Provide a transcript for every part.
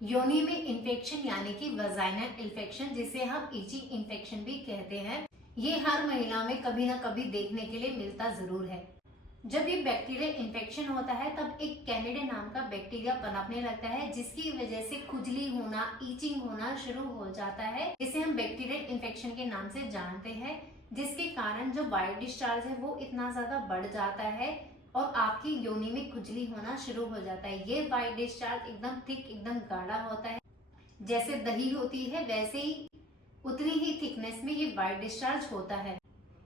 योनि में इन्फेक्शन यानी कि वजाइनल इन्फेक्शन, जिसे हम इचिंग इन्फेक्शन भी कहते हैं, ये हर महिला में कभी ना कभी देखने के लिए मिलता जरूर है। जब ये बैक्टीरियल इन्फेक्शन होता है तब एक कैनिडा नाम का बैक्टीरिया पनपने लगता है, जिसकी वजह से खुजली होना, ईचिंग होना शुरू हो जाता है। इसे हम बैक्टीरियल इन्फेक्शन के नाम से जानते हैं, जिसके कारण जो वाइट डिस्चार्ज है वो इतना ज्यादा बढ़ जाता है और आपकी योनि में खुजली होना शुरू हो जाता है। ये वाइट डिस्चार्ज एकदम थिक, एकदम गाढ़ा होता है, जैसे दही होती है वैसे ही उतनी ही थिकनेस में ये वाइट डिस्चार्ज होता है।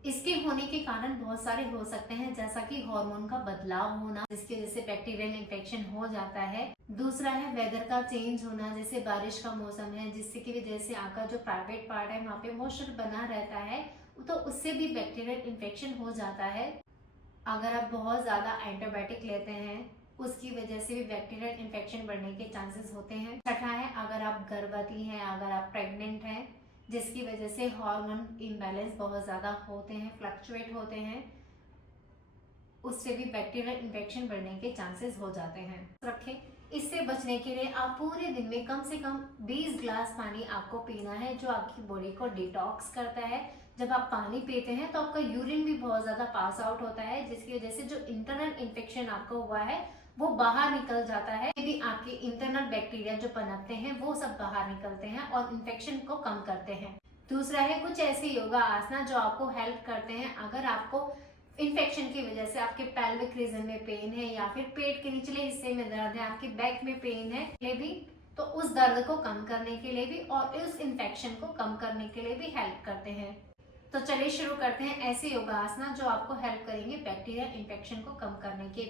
इसके होने के कारण बहुत सारे हो सकते हैं, जैसा कि हार्मोन का बदलाव होना, जिसकी वजह से बैक्टीरियल इन्फेक्शन हो जाता है। दूसरा है वेदर का चेंज होना, जैसे बारिश का मौसम है जिससे की वजह से आपका जो प्राइवेट पार्ट है वहाँ पे मॉइस्चर बना रहता है, तो उससे भी बैक्टीरियल इन्फेक्शन हो जाता है। अगर आप बहुत ज्यादा एंटीबायोटिक लेते हैं उसकी वजह से भी बैक्टीरियल इन्फेक्शन बढ़ने के चांसेस होते हैं। छठा है अगर आप गर्भवती हैं, अगर आप प्रेग्नेंट हैं, जिसकी वजह से हार्मोन इम्बैलेंस बहुत ज्यादा होते हैं, फ्लक्चुएट होते हैं, उससे भी बैक्टीरियल इन्फेक्शन बढ़ने के चांसेस हो जाते हैं। रखें, इससे बचने के लिए आप पूरे दिन में कम से कम 20 ग्लास पानी आपको पीना है, जो आपकी बॉडी को डिटॉक्स करता है। जब आप पानी पीते हैं तो आपका यूरिन भी बहुत ज्यादा पास आउट होता है, जिसकी वजह से जो इंटरनल इन्फेक्शन आपको हुआ है वो बाहर निकल जाता है। भी आपके इंटरनल बैक्टीरिया जो पनपते हैं वो सब बाहर निकलते हैं और इन्फेक्शन को कम करते हैं। दूसरा है कुछ ऐसे योगा आसना जो आपको हेल्प करते हैं। अगर आपको इन्फेक्शन की वजह से आपके पेल्विक रीजन में पेन है या फिर पेट के निचले हिस्से में दर्द है, आपके बैक में पेन है भी, तो उस दर्द को कम करने के लिए भी और उस इन्फेक्शन को कम करने के लिए भी हेल्प करते हैं। तो चलिए शुरू करते हैं ऐसे योगासना जो आपको हेल्प करेंगे बैक्टीरियल इन्फेक्शन को कम करने के।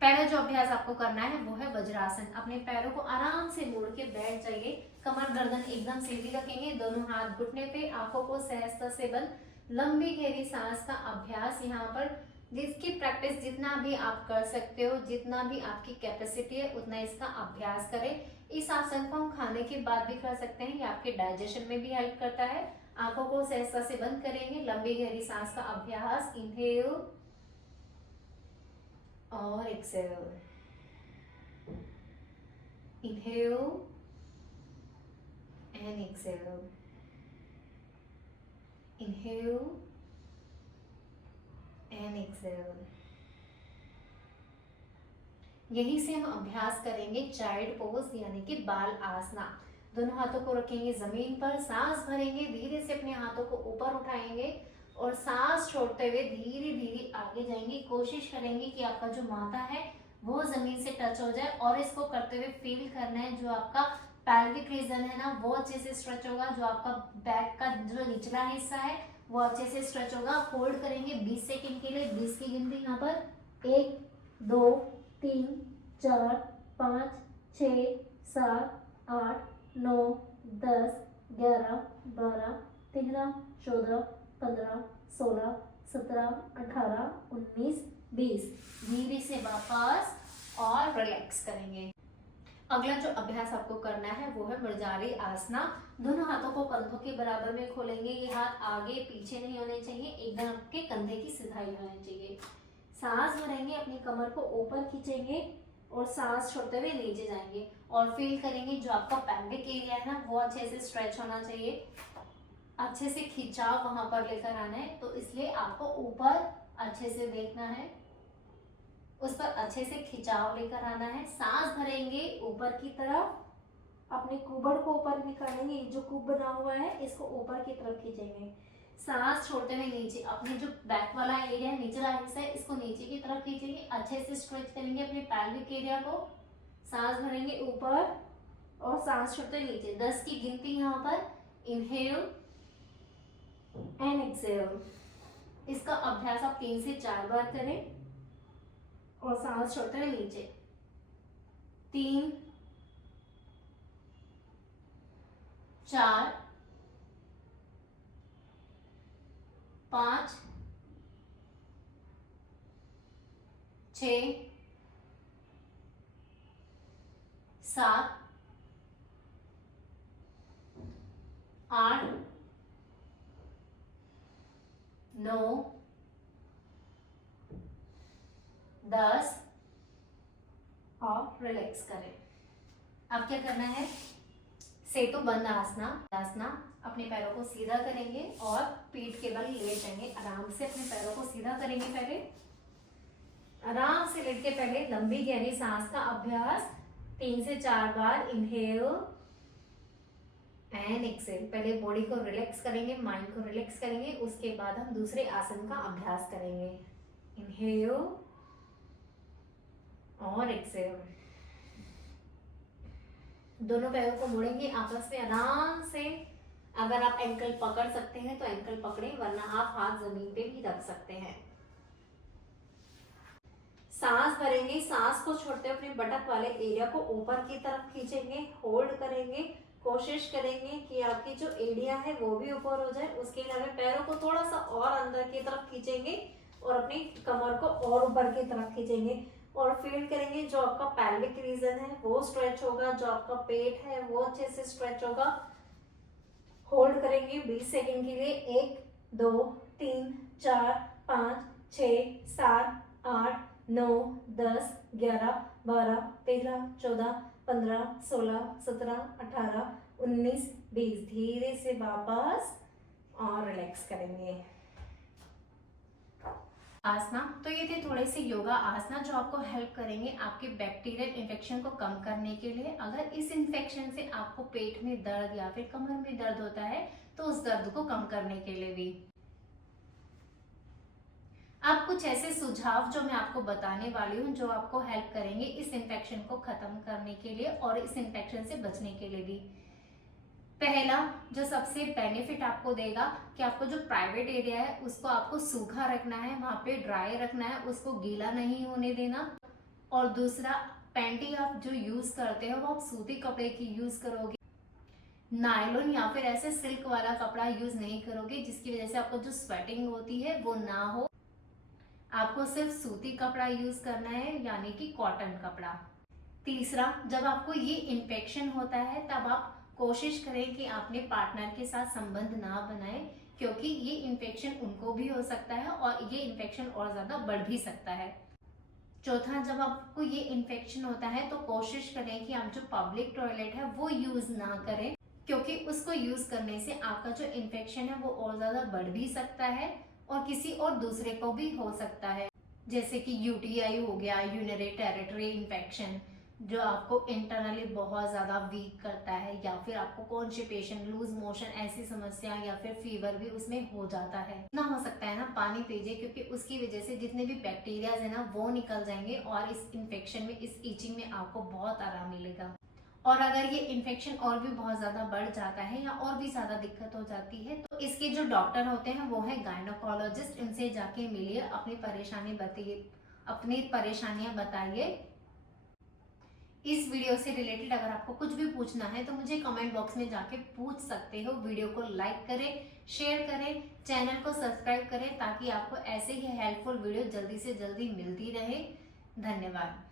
पहला जो अभ्यास आपको करना है वो है वज्रासन। अपने पैरों को आराम से मोड़ के बैठ जाइए, कमर गर्दन एकदम सीधी रखेंगे, दोनों हाथ घुटने पे, आंखों को सहजता से बंद, लंबी गहरी सांस का अभ्यास यहाँ पर, जिसकी प्रैक्टिस जितना भी आप कर सकते हो, जितना भी आपकी कैपेसिटी है उतना इसका अभ्यास करें। इस आसन को हम खाने के बाद भी कर सकते हैं, ये आपके डाइजेशन में भी हेल्प करता है। आंखों को सहजता से बंद करेंगे, लंबी गहरी सांस का अभ्यास, इनहेल और exhale, inhale and exhale, inhale and exhale. यही से हम अभ्यास करेंगे चाइल्ड पोज यानी कि बाल आसना। दोनों हाथों को रखेंगे जमीन पर, सांस भरेंगे, धीरे से अपने हाथों को ऊपर उठाएंगे और सांस छोड़ते हुए धीरे धीरे आगे जाएंगे। कोशिश करेंगे कि आपका जो माथा है वो जमीन से टच हो जाए और इसको करते हुए फील करना है जो आपका पैल्विक रीजन है ना वो अच्छे से स्ट्रेच होगा, जो आपका बैक का जो निचला हिस्सा है वो अच्छे से स्ट्रेच होगा। होल्ड करेंगे 20 सेकंड के लिए। 20 की गिनती यहाँ पर 1 2 3 4 5 6 7 8 9 10 11 12 13 14 15 16 17 18 19 20। धीरे से वापस और रिलैक्स करेंगे। अगला जो अभ्यास आपको करना है वो है मृजारी आसना। दोनों हाथों को कंधों के बराबर में खोलेंगे। ये हाथ आगे पीछे नहीं होने चाहिए, एकदम आपके कंधे की सिधाई होनी चाहिए। सांस भरेंगे, अपनी कमर को ऊपर खींचेंगे और सांस छोड़ते हुए नीचे जाएंगे और फील करेंगे जो आपका पैल्विक एरिया है ना वो अच्छे से स्ट्रेच होना चाहिए, अच्छे से खिंचाव वहां पर लेकर आना है। तो इसलिए आपको ऊपर अच्छे से देखना है, उस पर अच्छे से खिंचाव लेकर आना है। सांस भरेंगे ऊपर की तरफ, अपने कुबड़ को ऊपर निकालेंगे, जो कुब बना हुआ है इसको ऊपर की तरफ खींचेंगे। सांस छोड़ते हुए नीचे, अपने जो बैक वाला एरिया है, निचला हिस्सा है, इसको नीचे की तरफ खींचेंगे, अच्छे से स्ट्रेच करेंगे अपने पैल्विक एरिया को। सांस भरेंगे ऊपर और सांस छोड़ते हुए नीचे। 10 की गिनती यहाँ पर, इनहेल एंड एक्सेल। इसका अभ्यास आप 3 से 4 बार करें और सांस छोड़ते हुए नीचे। 3 4 5 6 7 8 9 10 और रिलैक्स करें। अब क्या करना है, सेतु बंद आसना। अपने पैरों को सीधा करेंगे और पीठ के बल लेट जाएंगे। आराम से अपने पैरों को सीधा करेंगे। पहले आराम से लेट के पहले लंबी गहरी सांस का अभ्यास 3 से 4 बार। Inhale and exhale. पहले बॉडी को रिलैक्स करेंगे, माइंड को रिलैक्स करेंगे, उसके बाद हम दूसरे आसन का अभ्यास करेंगे। इनहेल और एक्सेल। दोनों पैरों को मोड़ेंगे आपस में आराम से। अगर आप एंकल पकड़ सकते हैं तो एंकल पकड़े, वरना आप हाथ जमीन पे भी रख सकते हैं। सांस भरेंगे, सांस को छोड़ते हुए अपने बटक वाले एरिया को ऊपर की तरफ खींचेंगे, होल्ड करेंगे। कोशिश करेंगे कि आपकी जो एरिया है वो भी ऊपर हो जाए। उसके लिए पैरों को थोड़ा सा और अंदर की तरफ खींचेंगे और अपनी कमर को और ऊपर की तरफ खींचेंगे और फील करेंगे जो आपका पैल्विक रीजन है वो स्ट्रेच होगा, जो आपका पेट है वो अच्छे से स्ट्रेच होगा। होल्ड करेंगे 20 सेकेंड के लिए। 1 2 3 4 5 6 7 8 9 10 11 12 13 14 15 16 17 18 19 20। धीरे से वापस और रिलैक्स करेंगे। आसना तो ये थे थोड़े से योगा आसना जो आपको हेल्प करेंगे आपके बैक्टीरियल इन्फेक्शन को कम करने के लिए। अगर इस इन्फेक्शन से आपको पेट में दर्द या फिर कमर में दर्द होता है तो उस दर्द को कम करने के लिए भी। अब कुछ ऐसे सुझाव जो मैं आपको बताने वाली हूँ जो आपको हेल्प करेंगे इस इन्फेक्शन को खत्म करने के लिए और इस इन्फेक्शन से बचने के लिए भी। पहला जो सबसे बेनिफिट आपको देगा कि आपको जो प्राइवेट एरिया है उसको आपको सूखा रखना है, वहां पे ड्राई रखना है, उसको गीला नहीं होने देना। और दूसरा, पैंटी आप जो यूज करते हो वो आप सूती कपड़े की यूज करोगे, नायलॉन या फिर ऐसे सिल्क वाला कपड़ा यूज नहीं करोगे जिसकी वजह से आपको जो स्वेटिंग होती है वो ना हो। आपको सिर्फ सूती कपड़ा यूज करना है, यानी कि कॉटन कपड़ा। तीसरा, जब आपको ये इन्फेक्शन होता है तब आप कोशिश करें कि आपने पार्टनर के साथ संबंध ना बनाए, क्योंकि ये इन्फेक्शन उनको भी हो सकता है और ये इन्फेक्शन और ज्यादा बढ़ भी सकता है। चौथा, जब आपको ये इन्फेक्शन होता है तो कोशिश करें कि आप जो पब्लिक टॉयलेट है वो यूज ना करें, क्योंकि उसको यूज करने से आपका जो इन्फेक्शन है वो और ज्यादा बढ़ भी सकता है और किसी और दूसरे को भी हो सकता है, जैसे कि यूटीआई हो गया, यूरिनरी टेरिटरी इन्फेक्शन, जो आपको इंटरनली बहुत ज्यादा वीक करता है, या फिर आपको कॉन्स्टिपेशन, लूज मोशन ऐसी समस्या या फिर फीवर भी उसमें हो जाता है। ना हो सकता है ना पानी पीजिए, क्योंकि उसकी वजह से जितने भी बैक्टीरियाज है ना वो निकल जाएंगे और इस इन्फेक्शन में, इस ईचिंग में आपको बहुत आराम मिलेगा। और अगर ये इन्फेक्शन और भी बहुत ज्यादा बढ़ जाता है या और भी ज्यादा दिक्कत हो जाती है तो इसके जो डॉक्टर होते हैं वो है गायनोकोलॉजिस्ट। इनसे जाके मिलिए, अपनी परेशानियां बताइए। इस वीडियो से रिलेटेड अगर आपको कुछ भी पूछना है तो मुझे कमेंट बॉक्स में जाके पूछ सकते हो। वीडियो को लाइक करें, शेयर करें, चैनल को सब्सक्राइब करें ताकि आपको ऐसे ही हेल्पफुल वीडियो जल्दी से जल्दी मिलती रहे। धन्यवाद।